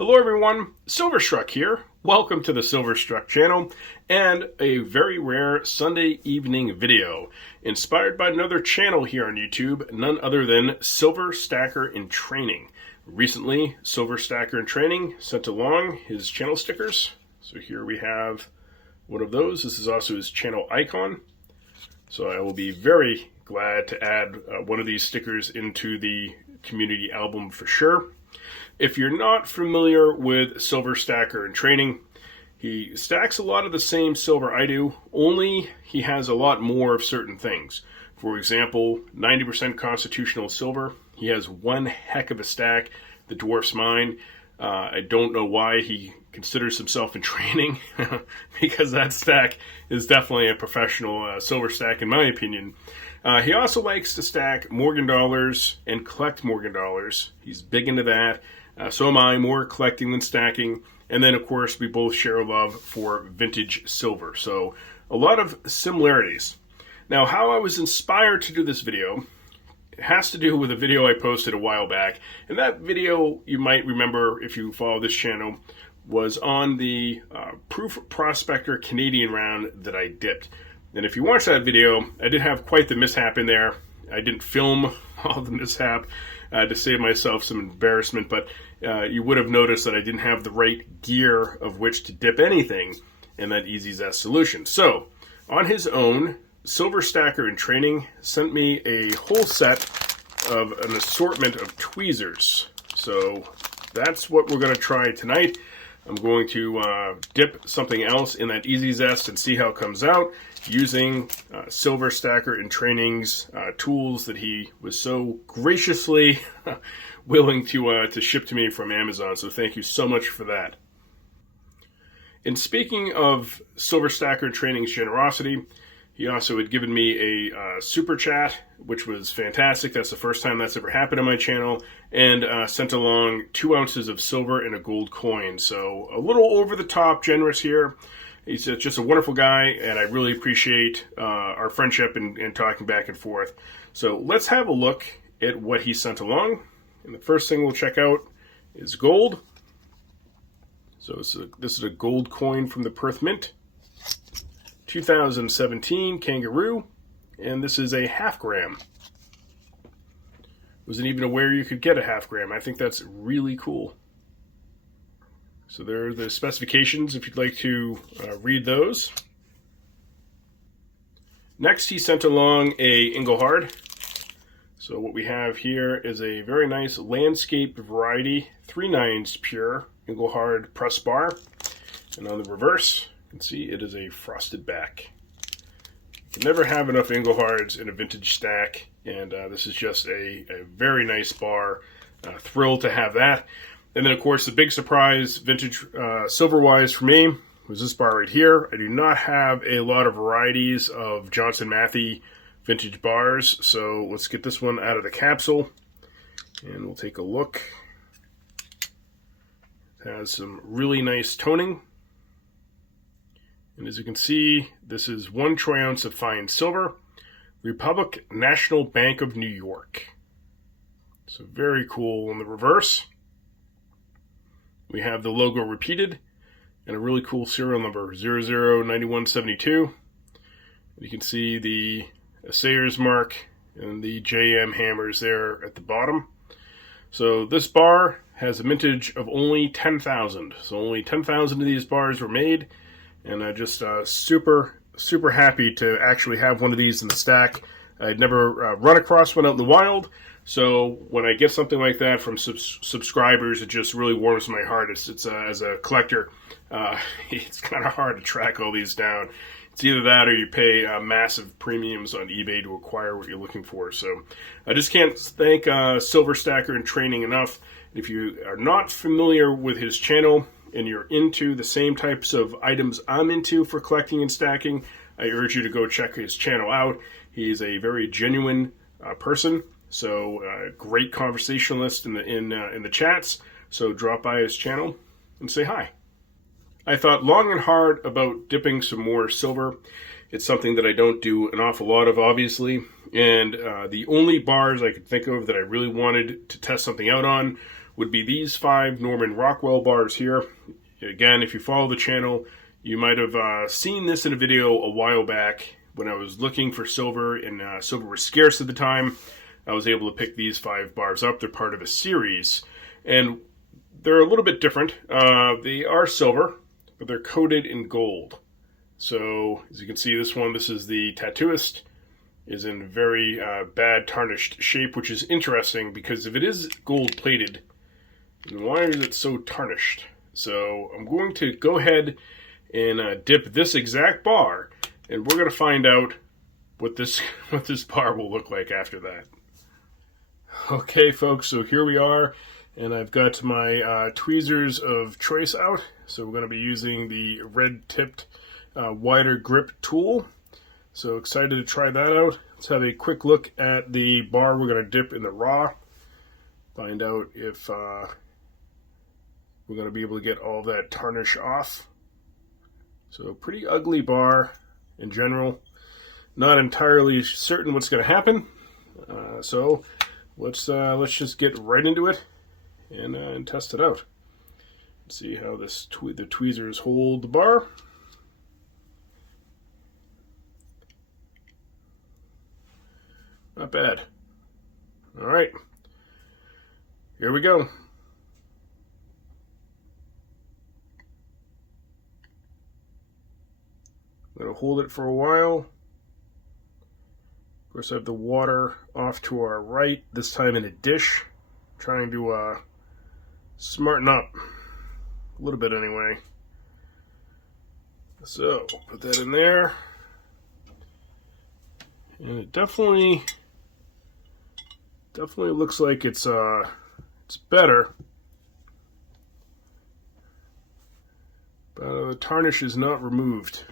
Hello everyone, Silverstruck here. Welcome to the Silverstruck channel and a very rare Sunday evening video inspired by another channel here on YouTube, none other than Silver Stacker in Training. Recently, Silver Stacker in Training sent along his channel stickers. So here we have one of those. This is also his channel icon. So I will be very glad to add one of these stickers into the community album for sure. If you're not familiar with Silver Stacker in Training, he stacks a lot of the same silver I do, only he has a lot more of certain things. For example, 90% constitutional silver. He has one heck of a stack that dwarfs mine. I don't know why he considers himself in training, because that stack is definitely a professional silver stack in my opinion. He also likes to stack Morgan dollars and collect Morgan dollars. He's big into that. So am I, more collecting than stacking. And then, of course, we both share a love for vintage silver. So a lot of similarities. Now, how I was inspired to do this video has to do with a video I posted a while back. And that video, you might remember if you follow this channel, was on the Proof Prospector Canadian round that I dipped. And if you watch that video, I did have quite the mishap in there. I didn't film all the mishap to save myself some embarrassment, but you would have noticed that I didn't have the right gear of which to dip anything in that EZ-Zest solution. So, on his own, Silver Stacker in Training sent me a whole set of an assortment of tweezers. So, that's what we're going to try tonight. I'm going to dip something else in that EZ-Zest and see how it comes out using Silver Stacker in Training's tools that he was so graciously willing to ship to me from Amazon. So thank you so much for that. And speaking of Silver Stacker in Training's generosity, he also had given me a super chat, which was fantastic. That's the first time that's ever happened on my channel. And sent along 2 ounces of silver and a gold coin. So a little over the top generous here. He's just a wonderful guy, and I really appreciate our friendship and talking back and forth. So let's have a look at what he sent along. And the first thing we'll check out is gold. So this is a gold coin from the Perth Mint. 2017 Kangaroo, and this is a half gram. Wasn't even aware you could get a half gram. I think that's really cool. So there are the specifications if you'd like to read those. Next, he sent along a Engelhard. So what we have here is a very nice landscape variety 3/9 pure Engelhard press bar, and on the reverse, you can see it is a frosted back. You can never have enough Engelhards in a vintage stack, and this is just a very nice bar. Thrilled to have that. And then, of course, the big surprise, vintage silver-wise for me, was this bar right here. I do not have a lot of varieties of Johnson Matthey vintage bars, so let's get this one out of the capsule, and we'll take a look. It has some really nice toning. And as you can see, this is 1 troy ounce of fine silver, Republic National Bank of New York. So very cool. On the reverse, we have the logo repeated and a really cool serial number, 009172. You can see the assayer's mark and the JM hammers there at the bottom. So this bar has a mintage of only 10,000. So only 10,000 of these bars were made. And I'm just super happy to actually have one of these in the stack. I'd never run across one out in the wild, so when I get something like that from subscribers, it just really warms my heart. It's as a collector, it's kind of hard to track all these down. It's either that or you pay massive premiums on eBay to acquire what you're looking for. So I just can't thank Silver Stacker in Training enough. If you are not familiar with his channel, and you're into the same types of items I'm into for collecting and stacking, I urge you to go check his channel out. He's a very genuine person, so great conversationalist in the chats. So drop by his channel and say hi. I thought long and hard about dipping some more silver. It's something that I don't do an awful lot of, obviously, and the only bars I could think of that I really wanted to test something out on would be these 5 Norman Rockwell bars here. Again, if you follow the channel, you might have seen this in a video a while back when I was looking for silver, and silver was scarce at the time. I was able to pick these 5 bars up. They're part of a series, and they're a little bit different. They are silver, but they're coated in gold. So, as you can see, this is the Tattooist, is in very bad tarnished shape, which is interesting because if it is gold plated, then why is it so tarnished? So I'm going to go ahead and dip this exact bar, and we're going to find out what this bar will look like after that. Okay, folks, so here we are, and I've got my tweezers of choice out. So we're going to be using the red-tipped wider grip tool. So excited to try that out. Let's have a quick look at the bar we're going to dip in the raw. Find out if we're going to be able to get all that tarnish off. So pretty ugly bar in general. Not entirely certain what's going to happen. So let's just get right into it and test it out. See how the tweezers hold the bar. Not bad. All right, here we go. I'm going to hold it for a while. Of course, I have the water off to our right, this time in a dish. Trying to smarten up a little bit anyway. So, put that in there. And it definitely looks like it's better. But the tarnish is not removed.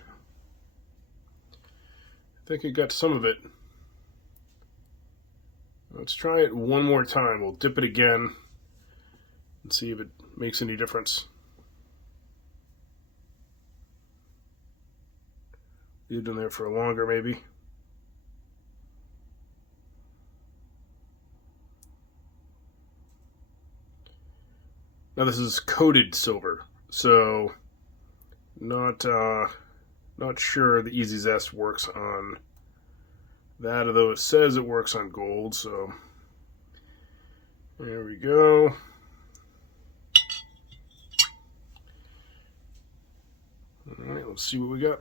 I think I got some of it. Let's try it one more time. We'll dip it again and see if it makes any difference. Leave it in there for longer, maybe. Now this is coated silver, so not sure the EZ-Zest works on that, although it says it works on gold. So there we go. All right, let's see what we got.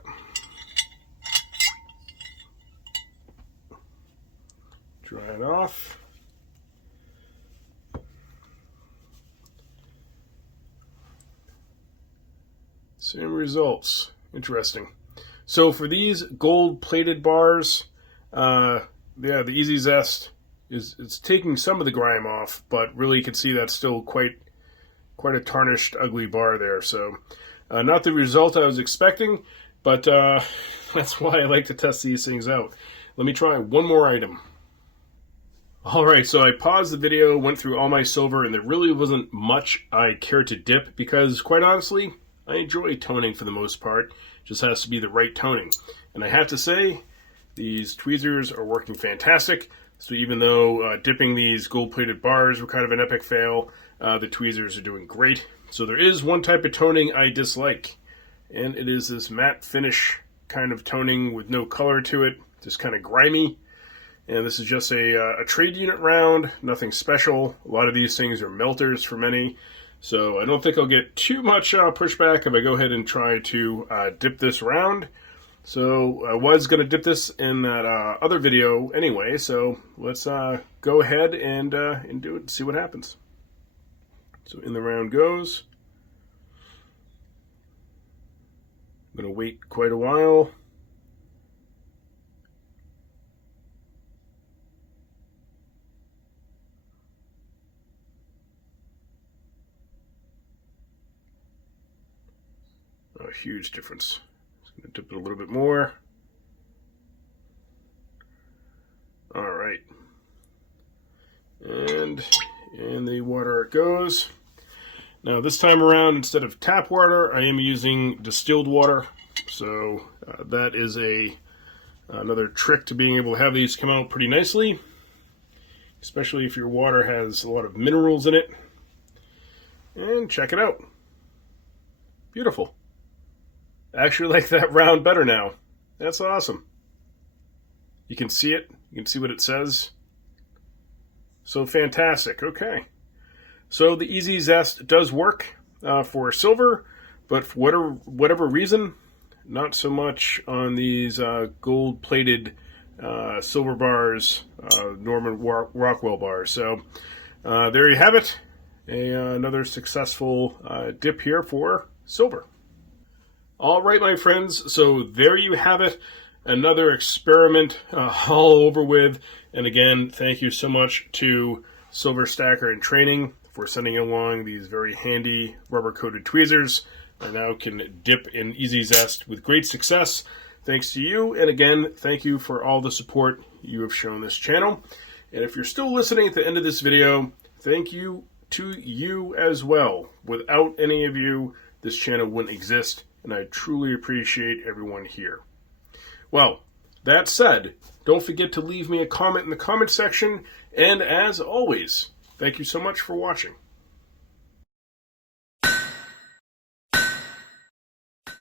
Dry it off. Same results. Interesting. So for these gold-plated bars, the EZ-Zest it's taking some of the grime off, but really you can see that's still quite a tarnished, ugly bar there. So not the result I was expecting, but that's why I like to test these things out. Let me try one more item. Alright, so I paused the video, went through all my silver, and there really wasn't much I cared to dip because, quite honestly, I enjoy toning for the most part. It just has to be the right toning. And I have to say, these tweezers are working fantastic. So even though dipping these gold-plated bars were kind of an epic fail, the tweezers are doing great. So there is one type of toning I dislike, and it is this matte finish kind of toning with no color to it, just kind of grimy. And this is just a trade unit round, nothing special. A lot of these things are melters for many. So I don't think I'll get too much pushback if I go ahead and try to dip this round. So I was going to dip this in that other video anyway, so let's go ahead and do it and see what happens. So in the round goes. I'm going to wait quite a while. A huge difference. Just going to dip it a little bit more. All right. And in the water it goes. Now this time around, instead of tap water, I am using distilled water. So that is another trick to being able to have these come out pretty nicely, especially if your water has a lot of minerals in it. and check it out. Beautiful. I actually like that round better now. That's awesome. You can see it. You can see what it says. So fantastic. Okay. So the EZ-Zest does work for silver, but for whatever reason, not so much on these gold-plated silver bars, Norman Rockwell bars. So there you have it. Another successful dip here for silver. All right, my friends. So there you have it. Another experiment all over with. And again, thank you so much to Silver Stacker and Training for sending along these very handy rubber-coated tweezers. I now can dip in EZ-Zest with great success. Thanks to you. And again, thank you for all the support you have shown this channel. And if you're still listening at the end of this video, thank you to you as well. Without any of you, this channel wouldn't exist. And I truly appreciate everyone here. Well, that said, don't forget to leave me a comment in the comment section. And as always, thank you so much for watching.